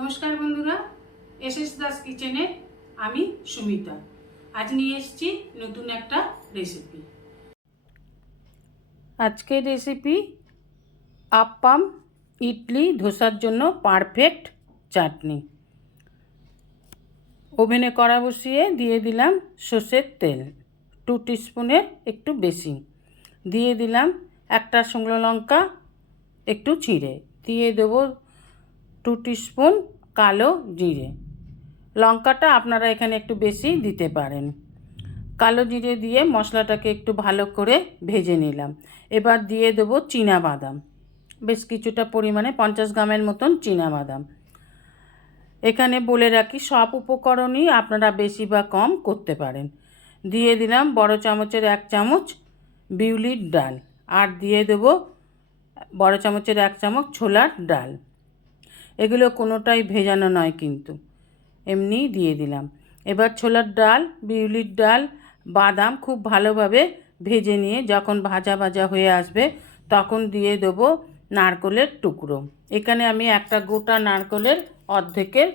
নমস্কার বন্ধুরা S S Das কিচেনে আমি সুমিতা। আজ নিয়ে এসেছি নতুন একটা রেসিপি আজকের রেসিপি আপ্পাম ইডলি, ধোসার জন্য পারফেক্ট চাটনি। ওভেনে কড়া বসিয়ে দিয়ে দিলাম সর্ষের তেল টু টিস্পুনের একটু বেশি। দিয়ে দিলাম একটা শুকনো লঙ্কা, একটু ছিঁড়ে দিয়ে দেবো টু টিস্পুন কালো জিরে। লঙ্কাটা আপনারা এখানে একটু বেশি দিতে পারেন। কালো জিরে দিয়ে মশলাটাকে একটু ভালো করে ভেজে নিলাম। এবার দিয়ে দেবো চীনা বাদাম বেশ কিছুটা পরিমাণে পঞ্চাশ গ্রামের মতন চীনা বাদাম এখানে বলে রাখি, সব উপকরণই আপনারা বেশি বা কম করতে পারেন। দিয়ে দিলাম বড় চামচের এক চামচ বিউলির ডাল। আর দিয়ে দেবো বড় চামচের এক চামচ ছোলার ডাল। এগুলো কোনোটাই ভেজানো নয় কিন্তু। এমনিই দিয়ে দিলাম। এবার ছোলার ডাল, বিউলির ডাল, বাদাম খুব ভালোভাবে ভেজে নিয়ে যখন ভাজা ভাজা হয়ে আসবে তখন দিয়ে দেবো নারকলের টুকরো। এখানে আমি একটা গোটা নারকলের অর্ধেকের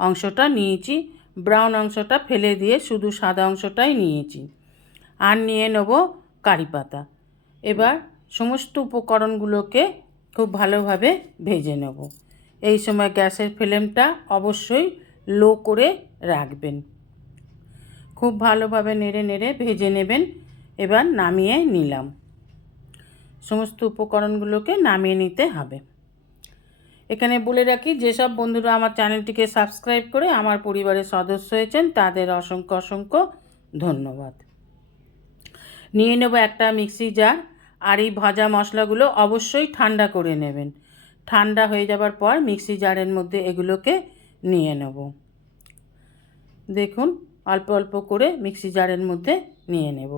অংশটা নিয়েছি। ব্রাউন অংশটা ফেলে দিয়ে শুধু সাদা অংশটাই নিয়েছি। আর নিয়ে নেব কারি পাতা। এবার সমস্ত উপকরণগুলোকে খুব ভালোভাবে ভেজে নেব। এই সময় গ্যাসের ফ্লেমটা অবশ্যই লো করে রাখবেন। খুব ভালোভাবে নেড়ে নেড়ে ভেজে নেবেন। এবার নামিয়ে নিলাম। সমস্ত উপকরণগুলোকে নামিয়ে নিতে হবে। এখানে বলে রাখি, যেসব বন্ধুরা আমার চ্যানেলটিকে সাবস্ক্রাইব করে আমার পরিবারের সদস্য হয়েছেন, তাদের অসংখ্য অসংখ্য ধন্যবাদ। নিয়ে নেব একটা মিক্সি জার আর এই ভাজা মশলাগুলো অবশ্যই ঠান্ডা করে নেবেন। ঠান্ডা হয়ে যাবার পর মিক্সি জারের মধ্যে এগুলোকে নিয়ে নেব। দেখুন, অল্প অল্প করে মিক্সি জারের মধ্যে নিয়ে নেব।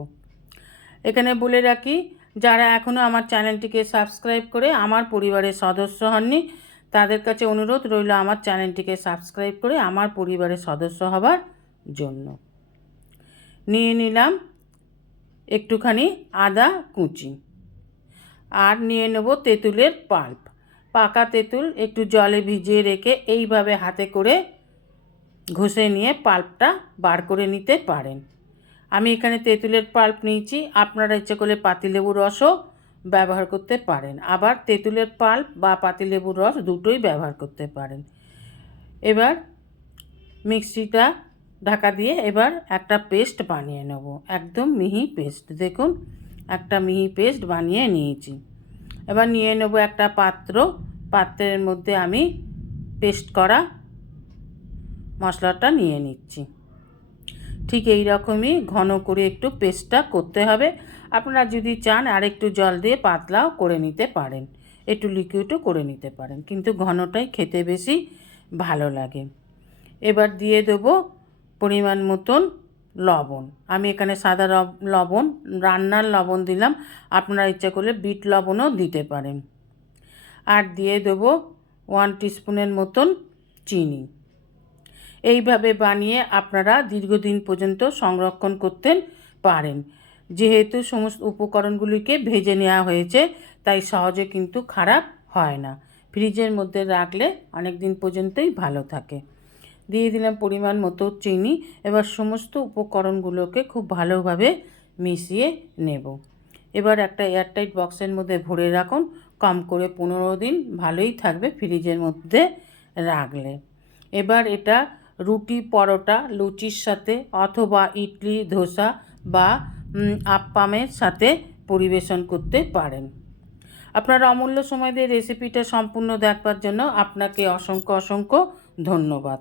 এখানে বলে রাখি, যারা এখনও আমার চ্যানেলটিকে সাবস্ক্রাইব করে আমার পরিবারের সদস্য হননি, তাদের কাছে অনুরোধ রইল আমার চ্যানেলটিকে সাবস্ক্রাইব করে আমার পরিবারের সদস্য হবার জন্য। নিয়ে নিলাম একটুখানি আদা কুচি। আর নিয়ে নেব তেঁতুলের পাল্প। পাকা তেঁতুল একটু জলে ভিজিয়ে রেখে এইভাবে হাতে করে ঘষে নিয়ে পাল্পটা বার করে নিতে পারেন। আমি এখানে তেঁতুলের পাল্প নিয়েছি, আপনারা ইচ্ছে করলে পাতিলেবুর রসও ব্যবহার করতে পারেন। আবার তেঁতুলের পাল্প বা পাতিলেবুর রস দুটোই ব্যবহার করতে পারেন। এবার মিক্সিটা ঢাকা দিয়ে এবার একটা পেস্ট বানিয়ে নেব, একদম মিহি পেস্ট। দেখুন, একটা মিহি পেস্ট বানিয়ে নিয়েছি। এবার নিয়ে নেব একটা পাত্র। পাত্রের মধ্যে আমি পেস্ট করা মশলাটা নিয়ে নিচ্ছি। ঠিক এই রকমই ঘন করে একটু পেস্টটা করতে হবে। আপনারা যদি চান আর একটু জল দিয়ে পাতলাও করে নিতে পারেন। একটু লিকুইডও করে নিতে পারেন। কিন্তু ঘনটাই খেতে বেশি ভালো লাগে। এবার দিয়ে দেবো পরিমাণ মতন লবণ। আমি এখানে সাদা লবণ, রান্নার লবণ দিলাম। আপনারা ইচ্ছা করলে বিট লবণও দিতে পারেন। আর দিয়ে দেবো ওয়ান টিস্পুনের মতন চিনি। এইভাবে বানিয়ে আপনারা দীর্ঘদিন পর্যন্ত সংরক্ষণ করতে পারেন। যেহেতু সমস্ত উপকরণগুলিকে ভেজে নেওয়া হয়েছে, তাই সহজে কিন্তু খারাপ হয় না। ফ্রিজের মধ্যে রাখলে অনেক দিন পর্যন্তই ভালো থাকে। দিয়ে দিলাম পরিমাণ মতো চিনি। এবার সমস্ত উপকরণগুলোকে খুব ভালোভাবে মিশিয়ে নেব। এবার একটা এয়ারটাইট বক্সের মধ্যে ভরে রাখুন। কম করে পনেরো দিন ভালোই থাকবে ফ্রিজের মধ্যে রাখলে। এবার এটা রুটি পরোটা, লুচির সাথে অথবা ইডলি, ধোসা বা আপ্পামের সাথে পরিবেশন করতে পারেন। আপনার অমূল্য সময় দিয়ে রেসিপিটা সম্পূর্ণ দেখবার জন্য আপনাকে অসংখ্য অসংখ্য ধন্যবাদ।